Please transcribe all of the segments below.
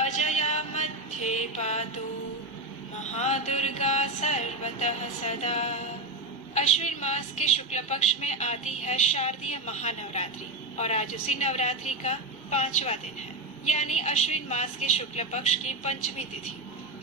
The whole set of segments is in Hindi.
अजया मध्ये पातु महादुर्गा सर्वतः सदा। अश्विन मास के शुक्ल पक्ष में आती है शारदीय महानवरात्रि और आज उसी नवरात्रि का 5वां दिन है, यानी अश्विन मास के शुक्ल पक्ष की पंचमी तिथि।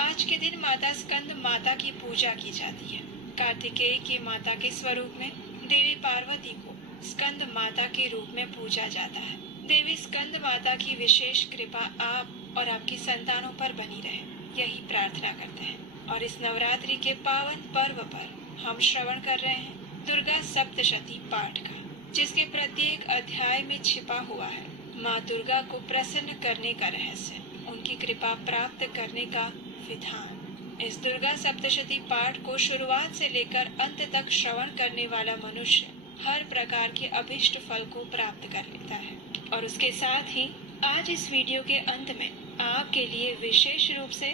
आज के दिन माता स्कंद माता की पूजा की जाती है। कार्तिकेय की माता के स्वरूप में देवी पार्वती को स्कंद माता के रूप में पूजा जाता है। देवी स्कंद माता की विशेष कृपा आप और आपकी संतानों पर बनी रहे, यही प्रार्थना करते हैं। और इस नवरात्रि के पावन पर्व पर हम श्रवण कर रहे हैं दुर्गा सप्तशती पाठ का, जिसके प्रत्येक अध्याय में छिपा हुआ है माँ दुर्गा को प्रसन्न करने का रहस्य, उनकी कृपा प्राप्त करने का विधान। इस दुर्गा सप्तशती पाठ को शुरुआत से लेकर अंत तक श्रवण करने वाला मनुष्य हर प्रकार के अभिष्ट फल को प्राप्त कर लेता है। और उसके साथ ही आज इस वीडियो के अंत में आपके लिए विशेष रूप से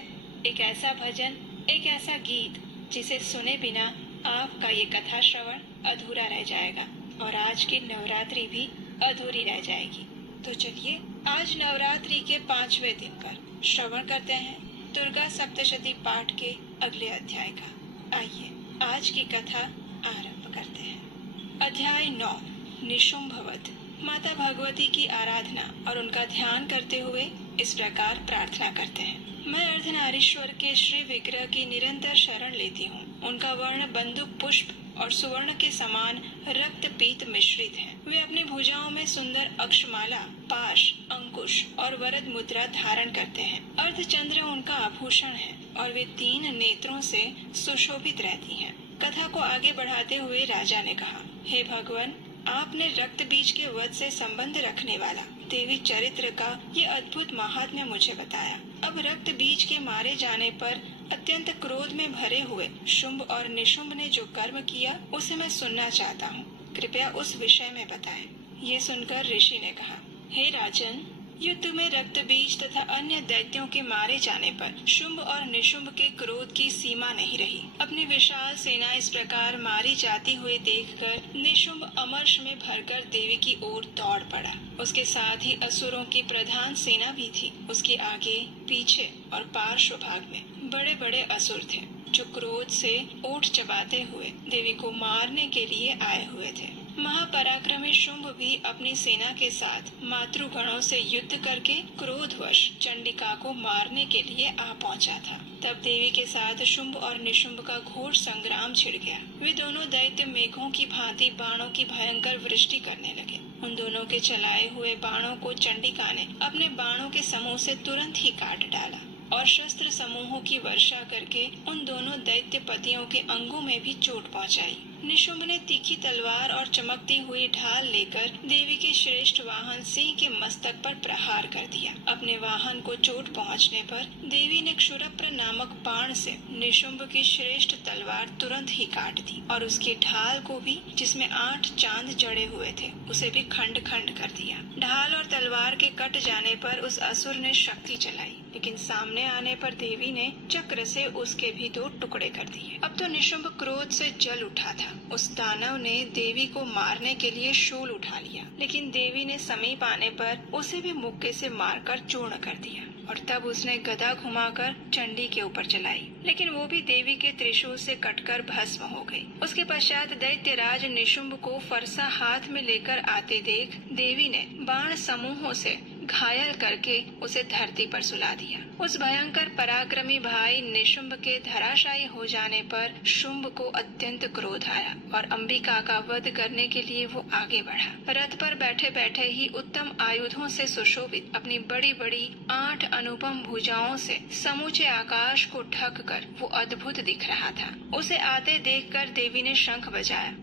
एक ऐसा भजन, एक ऐसा गीत जिसे सुने बिना आपका ये कथा श्रवण अधूरा रह जाएगा और आज की नवरात्रि भी अधूरी रह जाएगी। तो चलिए आज नवरात्रि के 5वें दिन पर श्रवण करते हैं दुर्गा सप्तशती पाठ के अगले अध्याय का। आइए आज की कथा आरंभ करते हैं। अध्याय 9 निशुंभवध। माता भगवती की आराधना और उनका ध्यान करते हुए इस प्रकार प्रार्थना करते हैं। मैं अर्धनारीश्वर के श्री विग्रह की निरंतर शरण लेती हूँ। उनका वर्ण बंदूक पुष्प और सुवर्ण के समान रक्त पीत मिश्रित है। वे अपनी भुजाओं में सुंदर अक्षमाला, पाश, अंकुश और वरद मुद्रा धारण करते हैं। अर्धचंद्र उनका आभूषण है और वे 3 नेत्रों से सुशोभित रहती हैं। कथा को आगे बढ़ाते हुए राजा ने कहा, हे भगवान, आपने रक्त बीज के वध से संबंध रखने वाला देवी चरित्र का ये अद्भुत महात्म्य मुझे बताया। अब रक्त बीज के मारे जाने पर अत्यंत क्रोध में भरे हुए शुंभ और निशुंभ ने जो कर्म किया उसे मैं सुनना चाहता हूँ। कृपया उस विषय में बताएं। ये सुनकर ऋषि ने कहा, हे राजन, युद्ध में रक्त बीज तथा अन्य दैत्यों के मारे जाने पर शुंभ और निशुंभ के क्रोध की सीमा नहीं रही। अपनी विशाल सेना इस प्रकार मारी जाती हुई देखकर निशुंभ अमर्ष में भरकर देवी की ओर दौड़ पड़ा। उसके साथ ही असुरों की प्रधान सेना भी थी। उसके आगे, पीछे और पार्श्व भाग में बड़े बड़े असुर थे जो क्रोध से ओठ चबाते हुए देवी को मारने के लिए आए हुए थे। महापराक्रमी शुंभ भी अपनी सेना के साथ मातृगणों से युद्ध करके क्रोधवश चंडिका को मारने के लिए आ पहुंचा था। तब देवी के साथ शुंभ और निशुंभ का घोर संग्राम छिड़ गया। वे दोनों दैत्य मेघों की भांति बाणों की भयंकर वृष्टि करने लगे। उन दोनों के चलाए हुए बाणों को चंडिका ने अपने बाणों के समूह से तुरंत ही काट डाला और शस्त्र समूहों की वर्षा करके उन दोनों दैत्य पतियों के अंगों में भी चोट पहुंचाई। निशुंभ ने तीखी तलवार और चमकती हुई ढाल लेकर देवी के श्रेष्ठ वाहन सिंह के मस्तक पर प्रहार कर दिया। अपने वाहन को चोट पहुंचने पर देवी ने क्षुरप्र नामक बाण से निशुंभ की श्रेष्ठ तलवार तुरंत ही काट दी और उसकी ढाल को भी, जिसमें 8 चांद जड़े हुए थे, उसे भी खंड खंड कर दिया। ढाल और तलवार के कट जाने पर उस असुर ने शक्ति चलाई, लेकिन सामने आने पर देवी ने चक्र से उसके भी 2 टुकड़े कर दिए। अब तो निशुंभ क्रोध से जल उठा था। उस दानव ने देवी को मारने के लिए शूल उठा लिया, लेकिन देवी ने समीप आने पर उसे भी मुक्के से मारकर चूर्ण कर दिया और तब उसने गदा घुमाकर चंडी के ऊपर चलाई, लेकिन वो भी देवी के त्रिशूल से कटकर भस्म हो गई। उसके पश्चात दैत्यराज निशुंभ को फरसा हाथ में लेकर आते देख देवी ने बाण समूहों से घायल करके उसे धरती पर सुला दिया। उस भयंकर पराक्रमी भाई निशुंभ के धराशायी हो जाने पर शुंभ को अत्यंत क्रोध आया और अंबिका का वध करने के लिए वो आगे बढ़ा। रथ पर बैठे बैठे ही उत्तम आयुधों से सुशोभित अपनी बड़ी बड़ी 8 अनुपम भुजाओं से समूचे आकाश को ढक कर वो अद्भुत दिख रहा था। उसे आते देखकर देवी ने शंख बजाया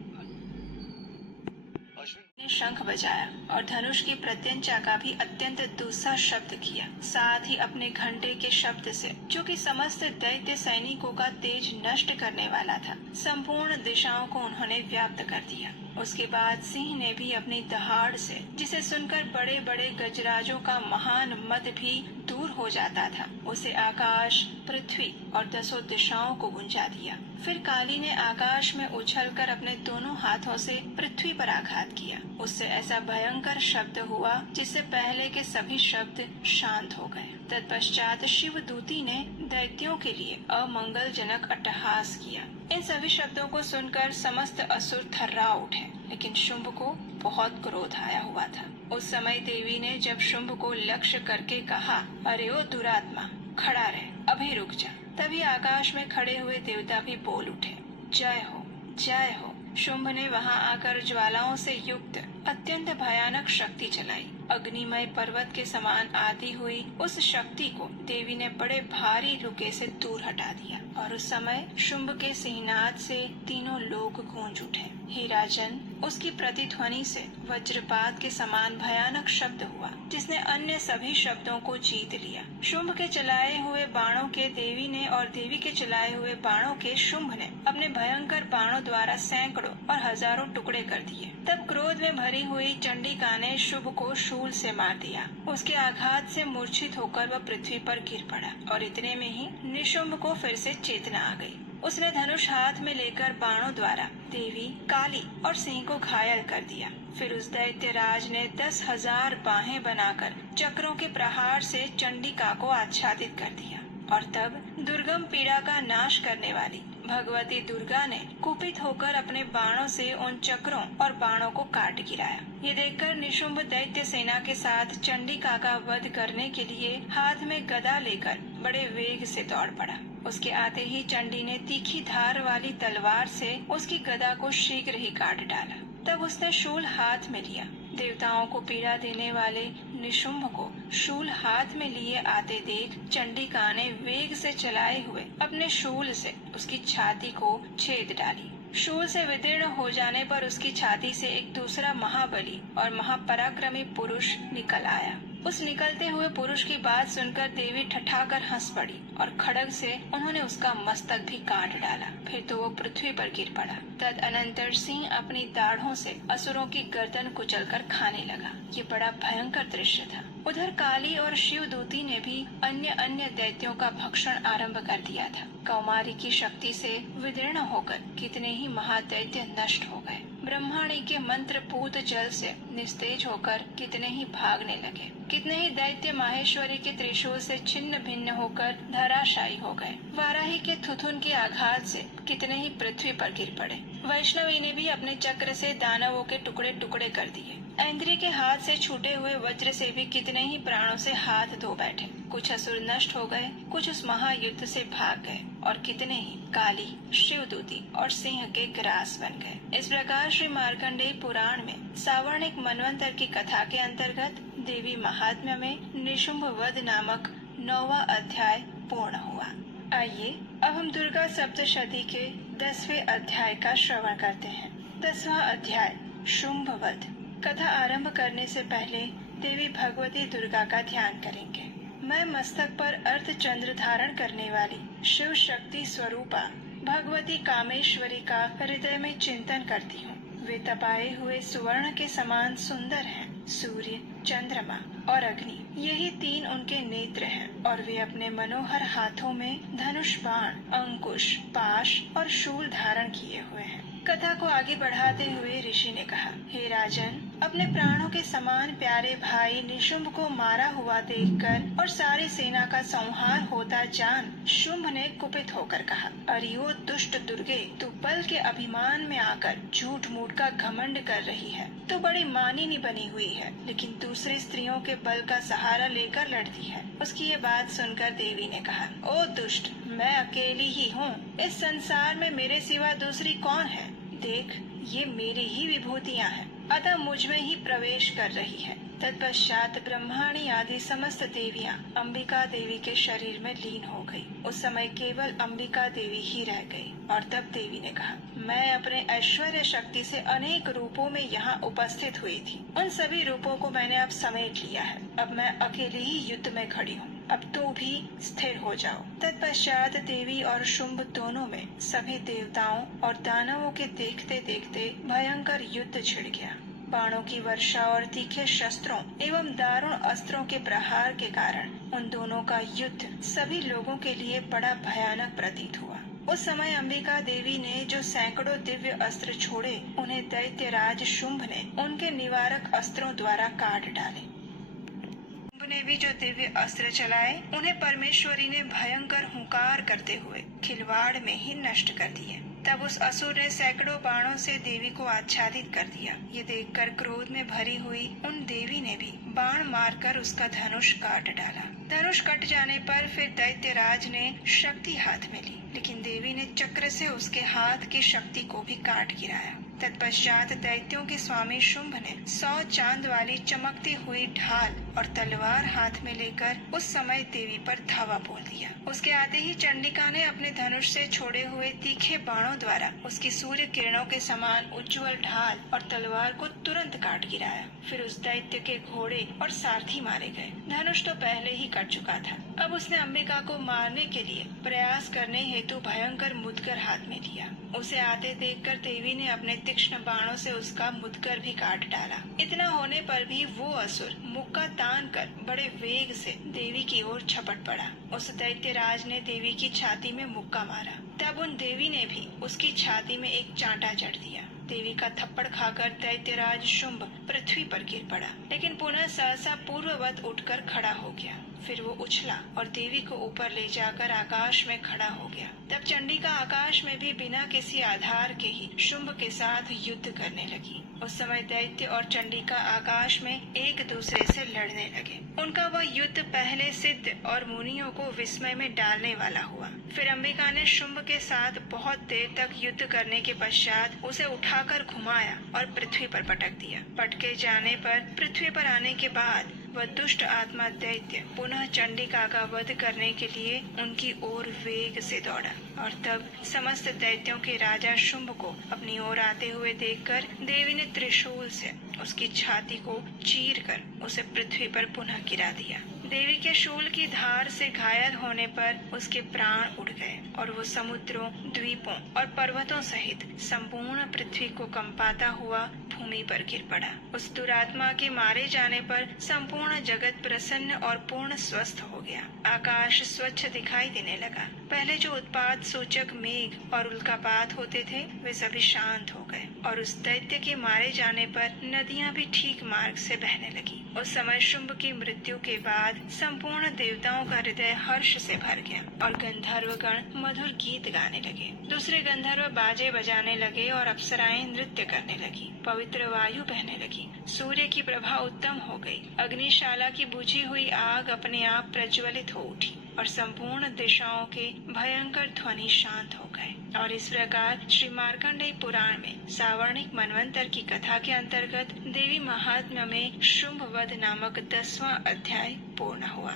और धनुष की प्रत्यंचा का भी अत्यंत दूसरा शब्द किया। साथ ही अपने घंटे के शब्द से, जो कि समस्त दैत्य सैनिकों का तेज नष्ट करने वाला था, संपूर्ण दिशाओं को उन्होंने व्याप्त कर दिया। उसके बाद सिंह ने भी अपनी दहाड़ से, जिसे सुनकर बड़े बड़े गजराजों का महान मद भी दूर हो जाता था, उसे आकाश, पृथ्वी और 10 दिशाओं को गुंजा दिया। फिर काली ने आकाश में उछलकर अपने दोनों हाथों से पृथ्वी पर आघात किया। उससे ऐसा भयंकर शब्द हुआ जिससे पहले के सभी शब्द शांत हो गए। तत्पश्चात शिवदूती ने दैत्यों के लिए अमंगलजनक अट्टहास किया। इन सभी शब्दों को सुनकर समस्त असुर थर्रा उठे, लेकिन शुंभ को बहुत क्रोध आया हुआ था। उस समय देवी ने जब शुंभ को लक्ष्य करके कहा, अरे ओ दुरात्मा, खड़ा रह, अभी रुक जा। तभी आकाश में खड़े हुए देवता भी बोल उठे, जय हो, जय हो। शुंभ ने वहां आकर ज्वालाओं से युक्त अत्यंत भयानक शक्ति चलाई। अग्निमय पर्वत के समान आती हुई उस शक्ति को देवी ने बड़े भारी रुके से दूर हटा दिया और उस समय शुंभ के सिंहनाद से तीनों लोग गूंज उठे। हे राजन, उसकी प्रतिध्वनि से वज्रपात के समान भयानक शब्द हुआ जिसने अन्य सभी शब्दों को जीत लिया। शुंभ के चलाए हुए बाणों के देवी ने और देवी के चलाए हुए बाणों के शुंभ ने अपने भयंकर बाणों द्वारा सैकड़ों और हजारों टुकड़े कर दिए। तब क्रोध में भरी हुई चंडिका ने शुंभ को शूल से मार दिया। उसके आघात से मूर्छित होकर वह पृथ्वी पर गिर पड़ा और इतने में ही निशुंभ को फिर से चेतना आ गई। उसने धनुष हाथ में लेकर बाणों द्वारा देवी, काली और सिंह को घायल कर दिया। फिर उस दैत्य राज ने 10,000 बाहें बनाकर चक्रों के प्रहार से चंडिका को आच्छादित कर दिया और तब दुर्गम पीड़ा का नाश करने वाली भगवती दुर्गा ने कुपित होकर अपने बाणों से उन चक्रों और बाणों को काट गिराया। ये देखकर निशुंभ दैत्य सेना के साथ चंडिका का वध करने के लिए हाथ में गदा लेकर बड़े वेग से दौड़ पड़ा। उसके आते ही चंडी ने तीखी धार वाली तलवार से उसकी गदा को शीघ्र ही काट डाला। तब उसने शूल हाथ में लिया। देवताओं को पीड़ा देने वाले निशुंभ को शूल हाथ में लिए आते देख चंडिका ने वेग से चलाए हुए अपने शूल से उसकी छाती को छेद डाली। शूल से विदीर्ण हो जाने पर उसकी छाती से एक दूसरा महाबली और महापराक्रमी पुरुष निकल आया। उस निकलते हुए पुरुष की बात सुनकर देवी ठठाकर हंस पड़ी और खड्ग से उन्होंने उसका मस्तक भी काट डाला। फिर तो वो पृथ्वी पर गिर पड़ा। तदअनंतर सिंह अपनी दाढ़ों से असुरों की गर्दन कुचलकर खाने लगा। ये बड़ा भयंकर दृश्य था। उधर काली और शिवदूती ने भी अन्य दैत्यों का भक्षण आरंभ कर दिया था। कौमारी की शक्ति से विदीर्ण होकर कितने ही महादैत्य नष्ट हो गए। ब्रह्माणी के मंत्र पूत जल से निस्तेज होकर कितने ही भागने लगे। कितने ही दैत्य माहेश्वरी के त्रिशूल से छिन्न भिन्न होकर धराशायी हो गए। वाराही के थुथुन के आघात से कितने ही पृथ्वी पर गिर पड़े। वैष्णवी ने भी अपने चक्र से दानवों के टुकड़े टुकड़े कर दिए। ऐन्द्री के हाथ से छूटे हुए वज्र से भी कितने ही प्राणों से हाथ धो बैठे। कुछ असुर नष्ट हो गए, कुछ उस महायुद्ध से भाग गए और कितने ही काली, शिवदूती और सिंह के ग्रास बन गए। इस प्रकार श्री मार्कंडेय पुराण में सावर्णिक मनवंतर की कथा के अंतर्गत देवी महात्म्य में निशुंभ वध नामक 9वां अध्याय पूर्ण हुआ। आइए अब हम दुर्गा सप्तशती के 10वें अध्याय का श्रवण करते हैं। 10वां अध्याय शुंभ वध। कथा आरंभ करने से पहले देवी भगवती दुर्गा का ध्यान करेंगे। मैं मस्तक पर अर्ध चंद्र धारण करने वाली शिव शक्ति स्वरूपा भगवती कामेश्वरी का हृदय में चिंतन करती हूँ। वे तपाए हुए सुवर्ण के समान सुंदर हैं। सूर्य, चंद्रमा और अग्नि, यही 3 उनके नेत्र हैं और वे अपने मनोहर हाथों में धनुष बाण, अंकुश, पाश और शूल धारण किए हुए हैं। कथा को आगे बढ़ाते हुए ऋषि ने कहा, हे राजन, अपने प्राणों के समान प्यारे भाई निशुंभ को मारा हुआ देखकर और सारी सेना का संहार होता जान शुंभ ने कुपित होकर कहा, अरे ओ दुष्ट दुर्गे, तू बल के अभिमान में आकर झूठ मूठ का घमंड कर रही है। तू बड़ी मानिनी बनी हुई है, लेकिन दूसरी स्त्रियों के बल का सहारा लेकर लड़ती है। उसकी ये बात सुनकर देवी ने कहा, ओ दुष्ट, मैं अकेली ही हूँ। इस संसार में मेरे सिवा दूसरी कौन है? देख, ये मेरी ही विभूतियाँ हैं, अतः मुझ में ही प्रवेश कर रही है। तत्पश्चात ब्रह्माणी आदि समस्त देवियाँ अंबिका देवी के शरीर में लीन हो गई। उस समय केवल अंबिका देवी ही रह गई और तब देवी ने कहा, मैं अपने ऐश्वर्य शक्ति से अनेक रूपों में यहाँ उपस्थित हुई थी। उन सभी रूपों को मैंने अब समेट लिया है। अब मैं अकेली ही युद्ध में खड़ी हूँ। अब तू भी स्थिर हो जाओ। तत्पश्चात देवी और शुंभ दोनों में सभी देवताओं और दानवों के देखते देखते भयंकर युद्ध छिड़ गया। बाणों की वर्षा और तीखे शस्त्रों एवं दारुण अस्त्रों के प्रहार के कारण उन दोनों का युद्ध सभी लोगों के लिए बड़ा भयानक प्रतीत हुआ। उस समय अंबिका देवी ने जो सैकड़ों दिव्य अस्त्र छोड़े, उन्हें दैत्यराज शुंभ ने उनके निवारक अस्त्रों द्वारा काट डाले। शुंभ ने भी जो दिव्य अस्त्र चलाए, उन्हें परमेश्वरी ने भयंकर हुंकार करते हुए खिलवाड़ में ही नष्ट कर दिए। तब उस असुर ने सैकड़ों बाणों से देवी को आच्छादित कर दिया। ये देखकर क्रोध में भरी हुई उन देवी ने भी बाण मारकर उसका धनुष काट डाला। धनुष कट जाने पर फिर दैत्यराज ने शक्ति हाथ में ली, लेकिन देवी ने चक्र से उसके हाथ की शक्ति को भी काट गिराया। तत्पश्चात दैत्यों के स्वामी शुंभ ने 100 चांद वाली चमकती हुई ढाल और तलवार हाथ में लेकर उस समय देवी पर धावा बोल दिया। उसके आते ही चंडिका ने अपने धनुष से छोड़े हुए तीखे बाणों द्वारा उसकी सूर्य किरणों के समान उज्ज्वल ढाल और तलवार को तुरंत काट गिराया। फिर उस दैत्य के घोड़े और सारथी मारे गए। धनुष तो पहले ही कट चुका था। अब उसने अंबिका को मारने के लिए प्रयास करने हेतु भयंकर मुदगर हाथ में लिया। उसे आते देखकर देवी ने अपने तीक्ष्ण बाणों से उसका मुदगर भी काट डाला। इतना होने पर भी वो असुर मुक्का तान कर बड़े वेग से देवी की ओर झपट पड़ा। उस दैत्यराज ने देवी की छाती में मुक्का मारा। तब उन देवी ने भी उसकी छाती में एक चांटा जड़ दिया। देवी का थप्पड़ खाकर दैत्यराज शुंभ पृथ्वी पर गिर पड़ा, लेकिन पुनः सहसा पूर्ववत उठकर खड़ा हो गया। फिर वो उछला और देवी को ऊपर ले जाकर आकाश में खड़ा हो गया। तब चंडिका आकाश में भी बिना किसी आधार के ही शुंभ के साथ युद्ध करने लगी। उस समय दैत्य और चंडिका आकाश में एक दूसरे से लड़ने लगे। उनका वह युद्ध पहले सिद्ध और मुनियों को विस्मय में डालने वाला हुआ। फिर अंबिका ने शुंभ के साथ बहुत देर तक युद्ध करने के पश्चात उसे उठाकर घुमाया और पृथ्वी पर पटक दिया। पटके जाने पर पृथ्वी पर आने के बाद वह दुष्ट आत्मा दैत्य पुनः चंडिका का वध करने के लिए उनकी ओर वेग से दौड़ा। और तब समस्त दैत्यों के राजा शुंभ को अपनी ओर आते हुए देखकर देवी ने त्रिशूल से उसकी छाती को चीर कर उसे पृथ्वी पर पुनः गिरा दिया। देवी के शूल की धार से घायल होने पर उसके प्राण उड़ गए और वो समुद्रों, द्वीपों और पर्वतों सहित संपूर्ण पृथ्वी को कंपाता हुआ भूमि पर गिर पड़ा। उस दुरात्मा के मारे जाने पर संपूर्ण जगत प्रसन्न और पूर्ण स्वस्थ हो गया। आकाश स्वच्छ दिखाई देने लगा। पहले जो उत्पात सूचक मेघ और उल्कापात होते थे, वे सभी शांत हो गए और उस दैत्य के मारे जाने पर नदियां भी ठीक मार्ग से बहने लगी। उस समय शुंभ की मृत्यु के बाद संपूर्ण देवताओं का हृदय हर्ष से भर गया और गंधर्वगण मधुर गीत गाने लगे। दूसरे गंधर्व बाजे बजाने लगे और अप्सराएं नृत्य करने लगी। पवित्र वायु बहने लगी। सूर्य की प्रभा उत्तम हो गई। अग्निशाला की बुझी हुई आग अपने आप प्रज्वलित हो उठी और संपूर्ण दिशाओं के भयंकर ध्वनि शांत हो गए। और इस प्रकार श्री मार्कंडेय पुराण में सावर्णिक मनवंतर की कथा के अंतर्गत देवी महात्म्य में शुंभ वध नामक 10वां अध्याय पूर्ण हुआ।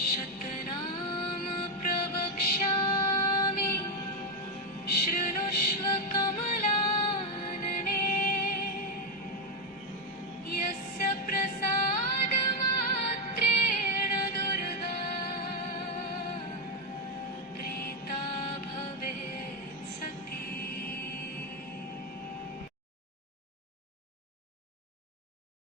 शतनाम